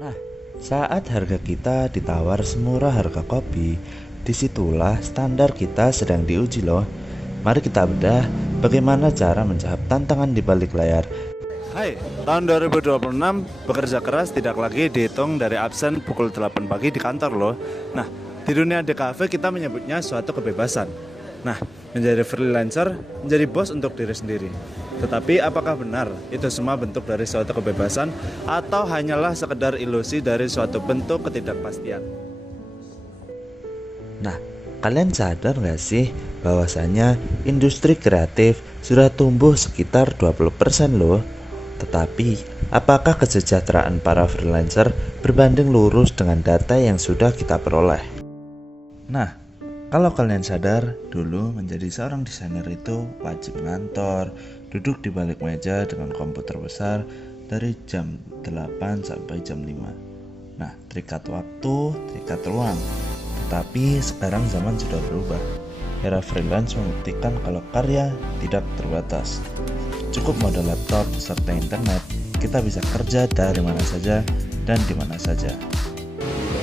Nah, saat harga kita ditawar semurah harga kopi, disitulah standar kita sedang diuji loh. Mari kita bedah bagaimana cara menjawab tantangan di balik layar. Hai, tahun 2026 bekerja keras tidak lagi dihitung dari absen pukul 8 pagi di kantor loh. Nah, di dunia DKV kita menyebutnya suatu kebebasan. Nah, menjadi freelancer, menjadi bos untuk diri sendiri. Tetapi apakah benar itu semua bentuk dari suatu kebebasan atau hanyalah sekedar ilusi dari suatu bentuk ketidakpastian? Nah, kalian sadar gak sih bahwasanya industri kreatif sudah tumbuh sekitar 20% loh. Tetapi, apakah kesejahteraan para freelancer berbanding lurus dengan data yang sudah kita peroleh? Nah, kalau kalian sadar, dulu menjadi seorang desainer itu wajib ngantor, duduk di balik meja dengan komputer besar dari jam 8 sampai jam 5. Nah, terikat waktu, terikat ruang. Tetapi sekarang zaman sudah berubah. Era freelance membuktikan kalau karya tidak terbatas. Cukup modal laptop serta internet, kita bisa kerja dari mana saja dan di mana saja.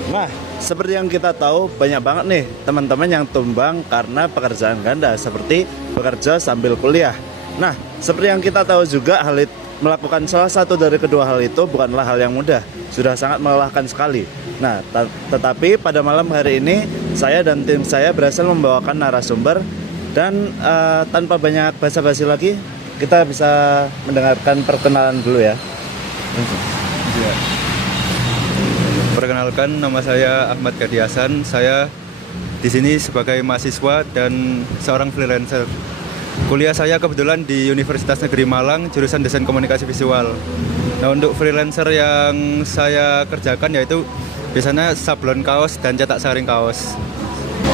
Nah, seperti yang kita tahu, banyak banget nih teman-teman yang tumbang karena pekerjaan ganda seperti bekerja sambil kuliah. Nah, seperti yang kita tahu juga, melakukan salah satu dari kedua hal itu bukanlah hal yang mudah, sudah sangat melelahkan sekali. Nah, tetapi pada malam hari ini saya dan tim saya berhasil membawakan narasumber dan tanpa banyak basa-basi lagi, kita bisa mendengarkan perkenalan dulu ya. Ya. Perkenalkan, nama saya Ahmad Gadi Hasan. Saya di sini sebagai mahasiswa dan seorang freelancer. Kuliah saya kebetulan di Universitas Negeri Malang, jurusan Desain Komunikasi Visual. Nah, untuk freelancer yang saya kerjakan yaitu biasanya sablon kaos dan cetak saring kaos.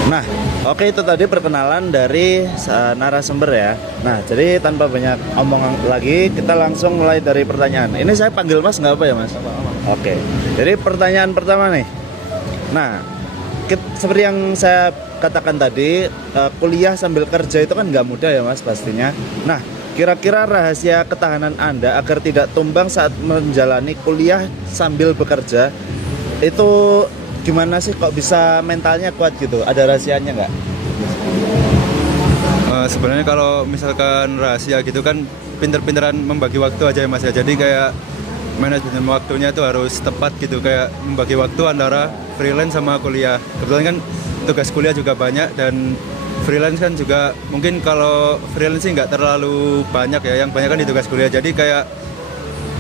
Nah, oke, itu tadi perkenalan dari narasumber ya. Nah, jadi tanpa banyak omongan lagi, kita langsung mulai dari pertanyaan. Ini saya panggil Mas nggak apa ya Mas? Oke, jadi pertanyaan pertama nih. Nah, seperti yang saya katakan tadi, kuliah sambil kerja itu kan nggak mudah ya Mas pastinya. Nah, kira-kira rahasia ketahanan Anda agar tidak tumbang saat menjalani kuliah sambil bekerja itu gimana sih, kok bisa mentalnya kuat gitu? Ada rahasianya nggak? Sebenarnya kalau misalkan rahasia gitu kan pinter-pinteran membagi waktu aja ya Mas ya. Jadi kayak manajemen waktunya itu harus tepat gitu, kayak membagi waktu antara freelance sama kuliah. Kebetulan kan tugas kuliah juga banyak dan freelance kan juga mungkin kalau freelance sih nggak terlalu banyak ya, yang banyak kan di tugas kuliah. Jadi kayak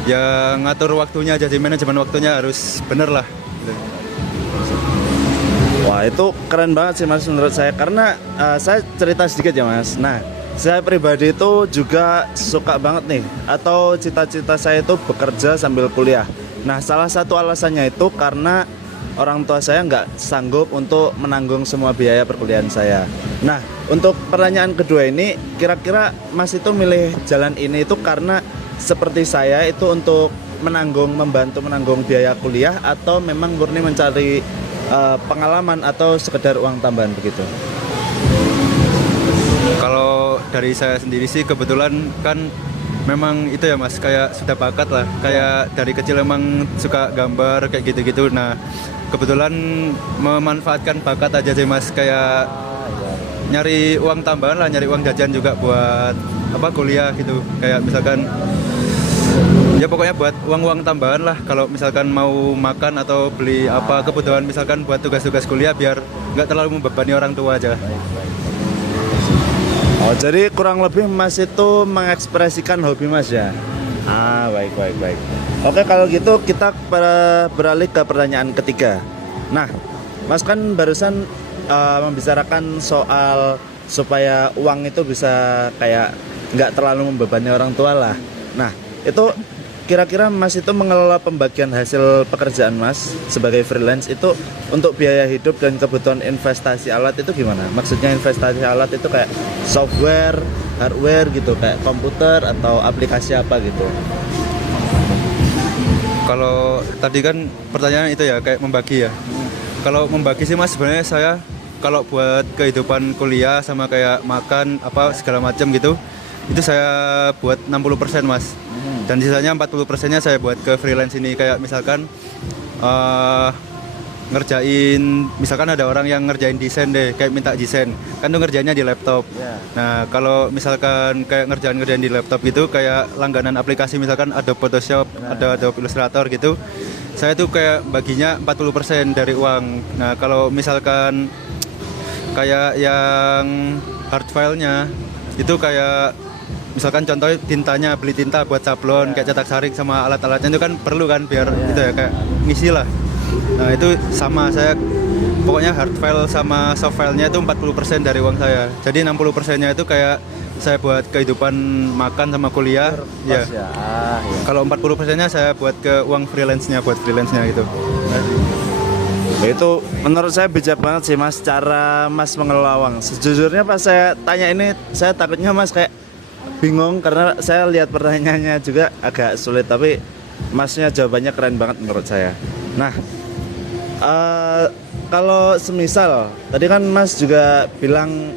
ya ngatur waktunya aja sih, manajemen waktunya harus bener lah gitu. Wah, itu keren banget sih Mas menurut saya, karena saya cerita sedikit ya Mas. Nah, saya pribadi itu juga suka banget nih, atau cita-cita saya itu bekerja sambil kuliah. Nah, salah satu alasannya itu karena orang tua saya nggak sanggup untuk menanggung semua biaya perkuliahan saya. Nah, untuk pertanyaan kedua ini, kira-kira Mas itu milih jalan ini itu karena seperti saya itu untuk membantu menanggung biaya kuliah, atau memang murni mencari pengalaman atau sekedar uang tambahan begitu? Kalau dari saya sendiri sih kebetulan kan memang itu ya Mas, kayak sudah bakat lah, kayak dari kecil emang suka gambar kayak gitu-gitu. Nah, kebetulan memanfaatkan bakat aja sih Mas, kayak nyari uang tambahan lah, nyari uang jajan juga buat kuliah gitu. Kayak misalkan ya pokoknya buat uang-uang tambahan lah, kalau misalkan mau makan atau beli kebutuhan misalkan buat tugas-tugas kuliah, biar nggak terlalu membebani orang tua aja. Oh, jadi kurang lebih Mas itu mengekspresikan hobi Mas ya? Baik. Oke, kalau gitu kita beralih ke pertanyaan ketiga. Nah, Mas kan barusan membicarakan soal supaya uang itu bisa kayak nggak terlalu membebani orang tua lah. Nah, itu kira-kira Mas itu mengelola pembagian hasil pekerjaan Mas sebagai freelance itu untuk biaya hidup dan kebutuhan investasi alat itu gimana? Maksudnya investasi alat itu kayak software, hardware gitu, kayak komputer atau aplikasi apa gitu? Kalau tadi kan pertanyaan itu ya kayak membagi ya. Kalau membagi sih Mas, sebenarnya saya kalau buat kehidupan kuliah sama kayak makan segala macam gitu, itu saya buat 60% Mas. Dan sisanya 40%-nya saya buat ke freelance ini. Kayak misalkan eh, ngerjain, misalkan ada orang yang ngerjain desain deh, kayak minta desain, kan tuh ngerjainnya di laptop. Ya. Nah, kalau misalkan kayak ngerjain di laptop gitu, kayak langganan aplikasi misalkan Adobe Photoshop, ada Adobe Illustrator gitu, saya tuh kayak baginya 40% dari uang. Nah, kalau misalkan kayak yang hard filenya itu kayak misalkan contohnya tintanya, beli tinta buat sablon kayak cetak saring sama alat-alatnya itu kan perlu kan biar itu ya kayak ngisi lah. Nah, itu sama, saya pokoknya hard file sama soft filenya itu 40% dari uang saya. Jadi 60%-nya itu kayak saya buat kehidupan makan sama kuliah. Ya. Ya. Kalau 40%-nya saya buat ke uang freelance-nya, buat freelance-nya gitu. Itu menurut saya bijak banget sih Mas, cara Mas mengelola uang. Sejujurnya pas saya tanya ini, saya takutnya Mas kayak bingung karena saya lihat pertanyaannya juga agak sulit, tapi Masnya jawabannya keren banget menurut saya. Nah, kalau semisal tadi kan Mas juga bilang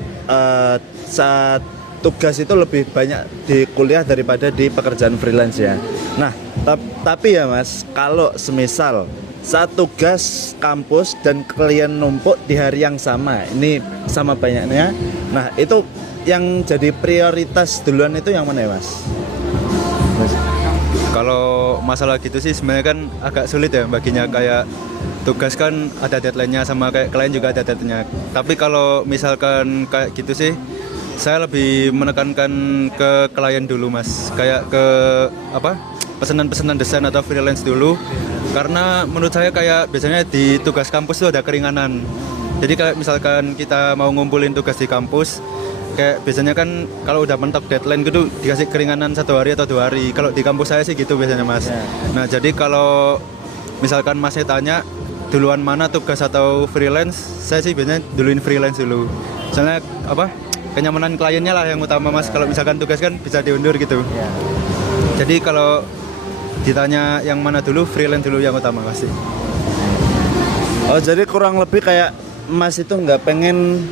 saat tugas itu lebih banyak di kuliah daripada di pekerjaan freelance ya. Nah, tapi ya Mas, kalau semisal saat tugas kampus dan kalian numpuk di hari yang sama, ini sama banyaknya. Nah, itu yang jadi prioritas duluan itu yang mana ya Mas? Kalau masalah gitu sih sebenarnya kan agak sulit ya baginya, kayak tugas kan ada deadline-nya sama kayak klien juga ada deadline-nya. Tapi kalau misalkan kayak gitu sih saya lebih menekankan ke klien dulu Mas, kayak ke apa? Pesanan-pesanan desain atau freelance dulu. Karena menurut saya kayak biasanya di tugas kampus itu ada keringanan. Jadi kayak misalkan kita mau ngumpulin tugas di kampus, kayak biasanya kan kalau udah mentok deadline gitu dikasih keringanan 1 hari atau 2 hari. Kalau di kampus saya sih gitu biasanya Mas. Nah, jadi kalau misalkan Masnya tanya duluan mana tugas atau freelance, saya sih biasanya duluin freelance dulu. Soalnya apa? Kenyamanan kliennya lah yang utama Mas. Kalau misalkan tugas kan bisa diundur gitu. Jadi kalau ditanya yang mana dulu, freelance dulu yang utama Mas. Oh, jadi kurang lebih kayak Mas itu nggak pengen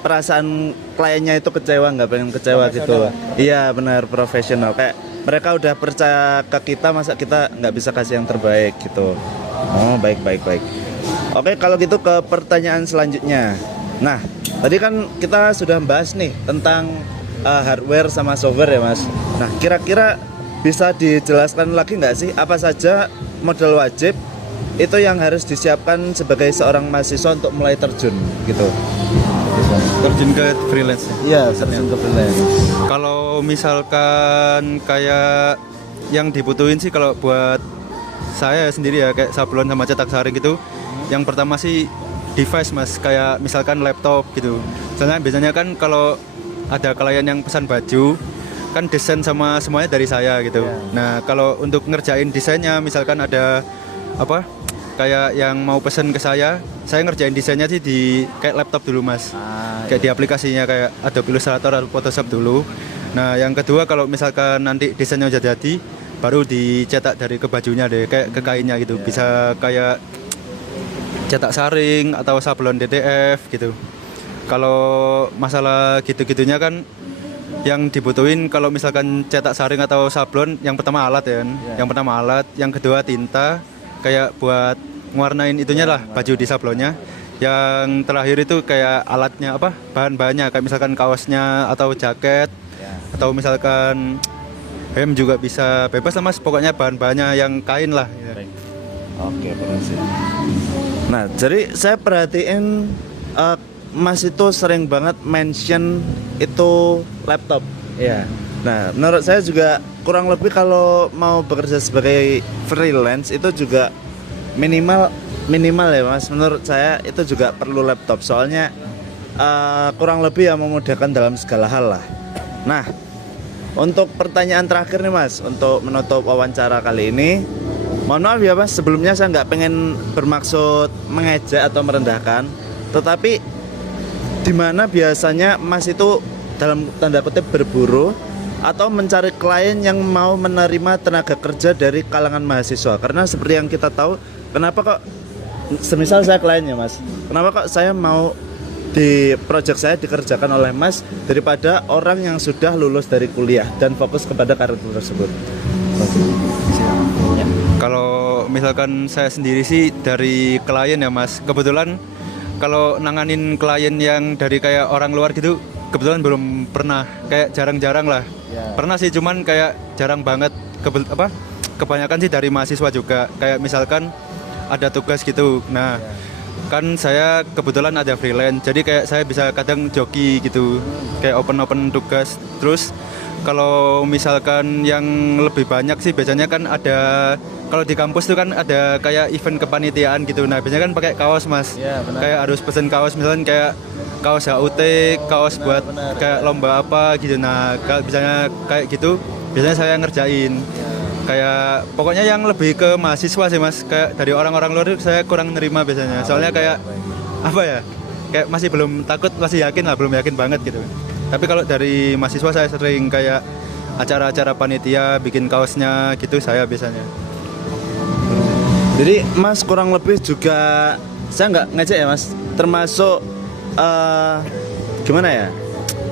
perasaan kliennya itu kecewa, nggak pengen kecewa gitu. Iya benar, profesional. Kayak mereka udah percaya ke kita, masa kita nggak bisa kasih yang terbaik gitu. Oh, baik. Oke, kalau gitu ke pertanyaan selanjutnya. Nah, tadi kan kita sudah bahas nih tentang hardware sama software ya Mas. Nah, kira-kira bisa dijelaskan lagi nggak sih apa saja modal wajib itu yang harus disiapkan sebagai seorang mahasiswa untuk mulai terjun gitu? Terjun ke freelance. Iya, terjun ke freelance. Kalau misalkan kayak yang dibutuhin sih kalau buat saya sendiri ya kayak sablon sama cetak saring gitu. Yang pertama sih device Mas, kayak misalkan laptop gitu. Soalnya biasanya kan kalau ada klien yang pesan baju kan desain sama semuanya dari saya gitu. Nah, kalau untuk ngerjain desainnya misalkan ada apa? Kayak yang mau pesan ke saya ngerjain desainnya sih di kayak laptop dulu Mas. Kayak di aplikasinya kayak Adobe Illustrator atau Photoshop dulu. Nah, yang kedua kalau misalkan nanti desainnya udah jadi, baru dicetak dari ke bajunya deh, kayak ke kainnya gitu. Bisa kayak cetak saring atau sablon DTF gitu. Kalau masalah gitu-gitunya kan yang dibutuhin kalau misalkan cetak saring atau sablon, yang pertama alat ya kan. Yang pertama alat, yang kedua tinta kayak buat ngewarnain itunya lah baju di sablonnya. Yang terakhir itu kayak alatnya apa? Bahan-bahannya kayak misalkan kaosnya atau jaket atau misalkan hem juga bisa, bebas lah Mas, pokoknya bahan-bahannya yang kain lah. Oke, berhasil. Nah, jadi saya perhatiin Mas itu sering banget mention itu laptop. Ya. Nah, menurut saya juga kurang lebih kalau mau bekerja sebagai freelance itu juga minimal ya Mas. Menurut saya itu juga perlu laptop. Soalnya kurang lebih ya memudahkan dalam segala hal lah. Nah, untuk pertanyaan terakhir nih Mas, untuk menutup wawancara kali ini, mohon maaf ya Mas, sebelumnya saya nggak pengen bermaksud mengejek atau merendahkan, tetapi di mana biasanya Mas itu dalam tanda kutip berburu atau mencari klien yang mau menerima tenaga kerja dari kalangan mahasiswa? Karena seperti yang kita tahu, kenapa kok semisal saya kliennya Mas, kenapa kok saya mau di project saya dikerjakan oleh Mas daripada orang yang sudah lulus dari kuliah dan fokus kepada karir tersebut? Kalau misalkan saya sendiri sih dari klien ya Mas. Kebetulan kalau nanganin klien yang dari kayak orang luar gitu, kebetulan belum pernah, kayak jarang-jarang lah. Pernah sih, cuman kayak jarang banget. Kebanyakan sih dari mahasiswa juga. Kayak misalkan ada tugas gitu. Nah, kan saya kebetulan ada freelance, jadi kayak saya bisa kadang joki gitu, kayak open tugas. Terus kalau misalkan yang lebih banyak sih biasanya kan ada, kalau di kampus tuh kan ada kayak event kepanitiaan gitu. Nah biasanya kan pakai kaos Mas. Kayak harus pesen kaos, misalnya kayak kaos HUT, kaos buat kayak lomba apa gitu. Nah kalau misalnya kayak gitu biasanya saya ngerjain. Kayak pokoknya yang lebih ke mahasiswa sih Mas. Kayak dari orang-orang luar itu saya kurang nerima biasanya. Soalnya kayak apa ya? Kayak masih belum takut, masih yakin lah, belum yakin banget gitu. Tapi kalau dari mahasiswa saya sering kayak acara-acara panitia, bikin kaosnya gitu saya biasanya. Jadi Mas kurang lebih juga, saya nggak ngecek ya Mas, termasuk gimana ya,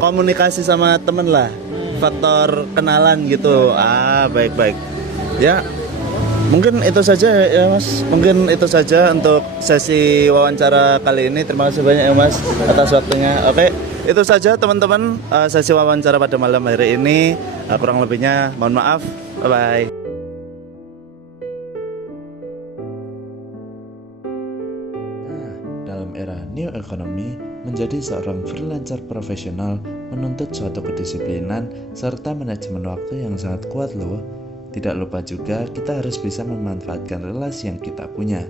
komunikasi sama temen lah, faktor kenalan gitu. Baik ya, mungkin itu saja ya Mas, mungkin itu saja untuk sesi wawancara kali ini. Terima kasih banyak ya Mas atas waktunya. Oke, itu saja teman-teman, sesi wawancara pada malam hari ini. Kurang lebihnya mohon maaf. Bye bye. Dalam era new economy, menjadi seorang freelancer profesional menuntut suatu kedisiplinan serta manajemen waktu yang sangat kuat loh. Tidak lupa juga kita harus bisa memanfaatkan relasi yang kita punya.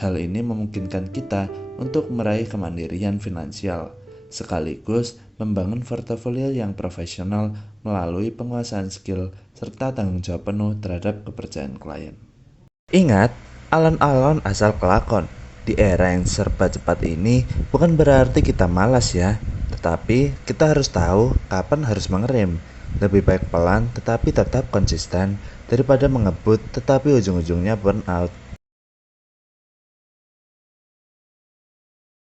Hal ini memungkinkan kita untuk meraih kemandirian finansial, sekaligus membangun portofolio yang profesional melalui penguasaan skill serta tanggung jawab penuh terhadap kepercayaan klien. Ingat, alon-alon asal kelakon. Di era yang serba cepat ini bukan berarti kita malas ya, tetapi kita harus tahu kapan harus mengerem. Lebih baik pelan tetapi tetap konsisten daripada mengebut tetapi ujung-ujungnya burn out.